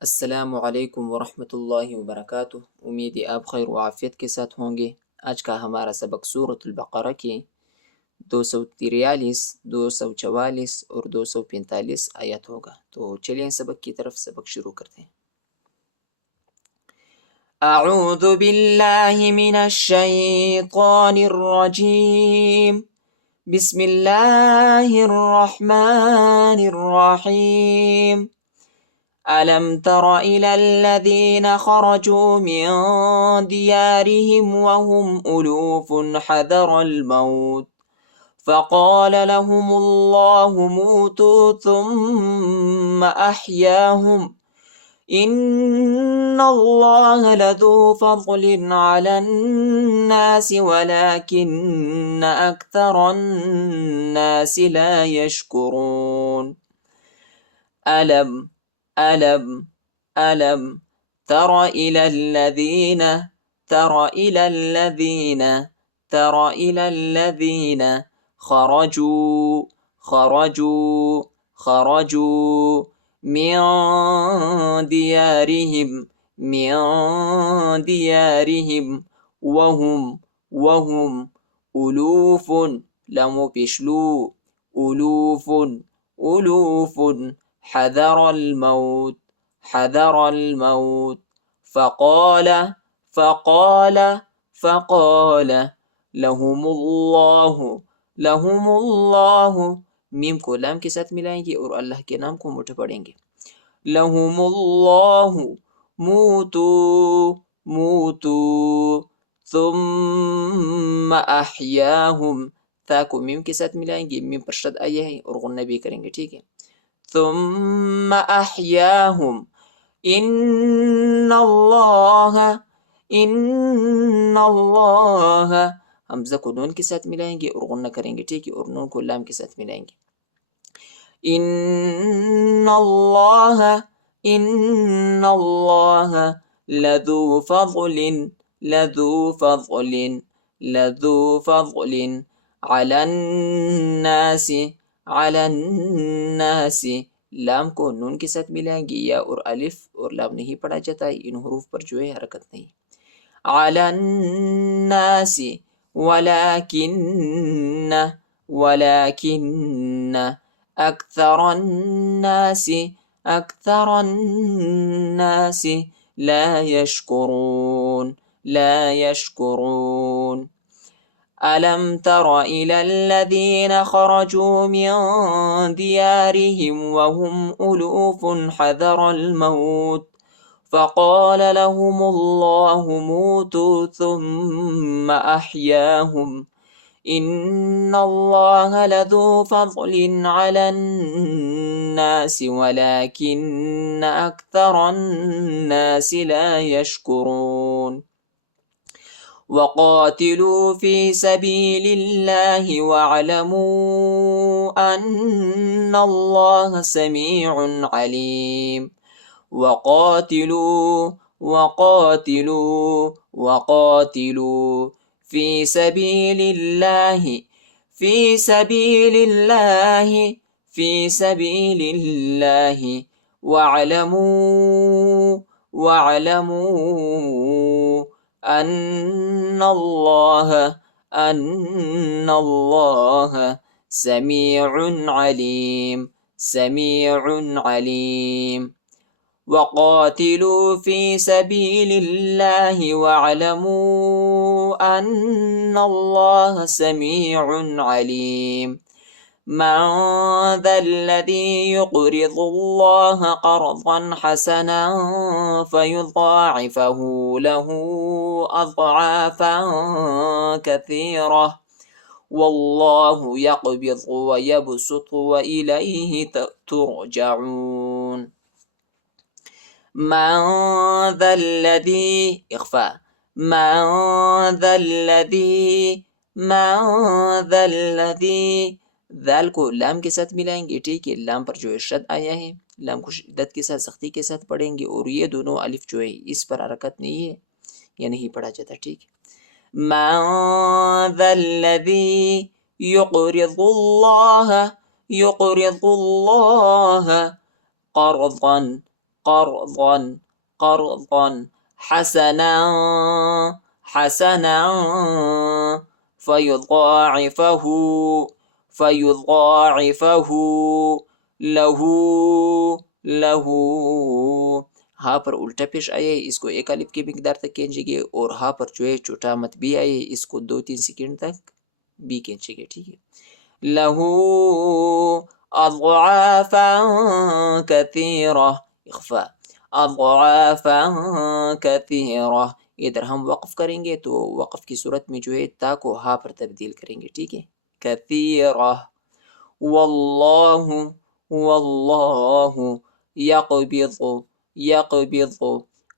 अस्सलामुअलैकुम वरहमतुल्लाहि वबरकातुह। उम्मीद है आप खैर व आफियत के साथ होंगे। आज का हमारा सबक सूरतुल बक़रा के 243, 244 और 245 आयत होगा। तो चलिए सबक शुरू करते हैं। अऊज़ु बिल्लाहि मिनश शैतानिर रजीम। बिस्मिल्लाहिर रहमानिर रहीम। अलम तरा इलल्लज़ीना खरजू मिन दियारिहिम वहुम उलूफुन हज़रल मौत फ़क़ाल लहुमुल्लाहु मूतू थुम्मा अह्याहुम इन्नल्लाह लज़ू फ़ज़लिन अलन्नासि वलाकिन्न अक्सरन्नासि ला यशकुरून। अलम अलम अलम तर इलल्लज़ीन तर इलल्लज़ीन तर इलल्लज़ीन खरजू खरजू खरजू मिन दियारिहिम वहुम उलूफुन लमो पिशलू उलूफुन उलूफुन हज़रल मौत फ़क़ाल फ़क़ाल लहुमुल्लाहु मीम को लाम के साथ मिलाएंगे और अल्लाह के नाम को मुठ पढ़ेंगे। लहुमुल्लाहु मूतू मूतू थुम्मा अह्याहुम ता को मीम के साथ मिलाएंगे, मीम पर शद आया है और गुन्ना भी करेंगे, ठीक है। थुम्मा अह्याहुम इन्नल्लाह हमज़ा को नून के साथ मिलाएंगे और गुन्ना करेंगे, ठीक है, और नून को लाम के साथ मिलाएंगे। इन्नल्लाह लज़ू फ़ज़लिन अलन्नासि लाम को नून के साथ मिलाएंगे, या और अलिफ और लाम नहीं पढ़ा जाता है, इन हुरूफ पर जो है हरकत नहीं। अलन्नासि वलाकिन्न अक्सरन्नासि ला यशकुरून। अलम तर इलल्लज़ीन खरजू मिन दियारिहिम वहुम उलूफुन हज़रल मौत फ़क़ाल लहुमुल्लाहु मूतू थुम्मा अह्याहुम इन्नल्लाह लज़ू फ़ज़लिन अलन्नासि वलाकिन्न अक्सरन्नासि ला यशकुरून। वक़ातिलू फ़ी सबीलिल्लाहि वअलमू अन्नल्लाह समीउन अलीम। वक़ातिलू फ़ी सबीलिल्लाहि वअलमू अन्नल्लाह समीउन अलीम। वक़ातिलू फ़ी सबीलिल्लाहि वअलमू अन्नल्लाह समीउन अलीम। मन ज़ल्लज़ी युक़रिज़ुल्लाह क़र्ज़न हसनन फ़युज़ाइफ़हु लहू अज़आफ़न कसीरह वल्लाहु यक़बिज़ु व यबसुतु व इलैहि तुरजऊन। मन ज़ल्लज़ी दाल को लाम के साथ मिलाएंगे, ठीक है, लाम पर जो है शद आया है, लाम को शिद्दत के साथ सख्ती के साथ पढ़ेंगे, और ये दोनों अलिफ जो है इस पर हरकत नहीं है, या नहीं पढ़ा जाता, ठीक है। मन ज़ल्लज़ी युक़रिज़ुल्लाह क़र्ज़न قرضا قرضا حسنا حسنا فيضاعفه فيضاعفه له له। हाँ पर उल्टा पेश आया है, इसको एक अलिफ की मिकदार तक खींचेंगे और हाँ पर जो है छोटा मत भी आया है, इसको 2-3 सेकंड तक भी खींचेंगे। ठीक है, लहू अज़आफ़न कसीरा, इख्फा, अज़आफ़न कसीरा। इधर हम वक़्फ़ करेंगे तो वक़्फ़ की सूरत में जो है ता को हा पर तब्दील करेंगे। ठीक है, कसीरा। वल्लाहु वल्लाहु यक़बिज़ु यक़बिज़ु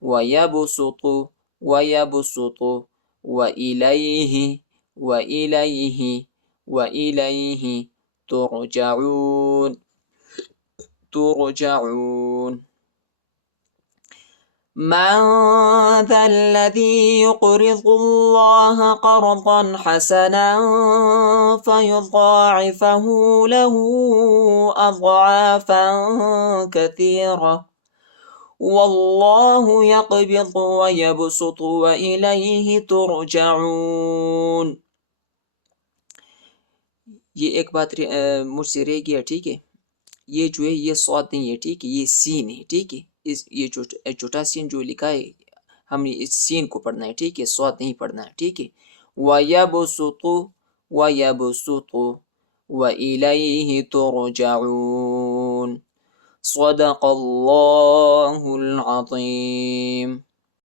व यबसुतु व यबसुतु व इलैहि व इलैहि व इलैहि तुरजऊन तुरजऊन। من ذا الذي يقرض الله قرضا حسنا فيضاعفه له أضعافا كثيرة والله يقبض ويبسط وإليه ترجعون। ये एक बात मुझसे रह गया। ठीक है, ये जो है ये स्वाद नहीं है। ठीक है, ये सीन है। ठीक है, इस ये छोटा सीन जो लिखा है हमने इस सीन को पढ़ना है। ठीक है, स्वाद नहीं पढ़ना है। ठीक है, वयबसुतु वयबसुतु व इलैहि तुरजऊन। सदक़ल्लाहुल अज़ीम।